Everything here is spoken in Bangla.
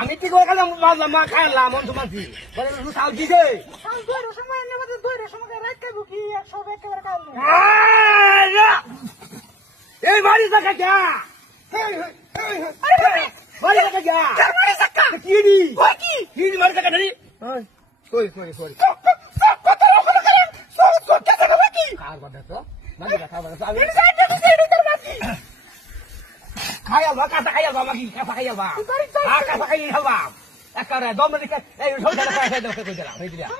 আমি কি করে খালাম মা খাইলাম মন তোমার চাল দিছে এই বাড়ি থাকা যা বাড়ি থাকা যা কি দি কি মারি থাকা ধরি সরি সরি সরি কার কথা তো মাঝে কথা বলা আমি খাইয়াবা কাঁচা খাইয়াবা মাগি কাঁচা খাইয়াবা কাঁচা খাইয়াবা একারে দম দিকে এই সরকার খাইয়া দাও কই দিলাম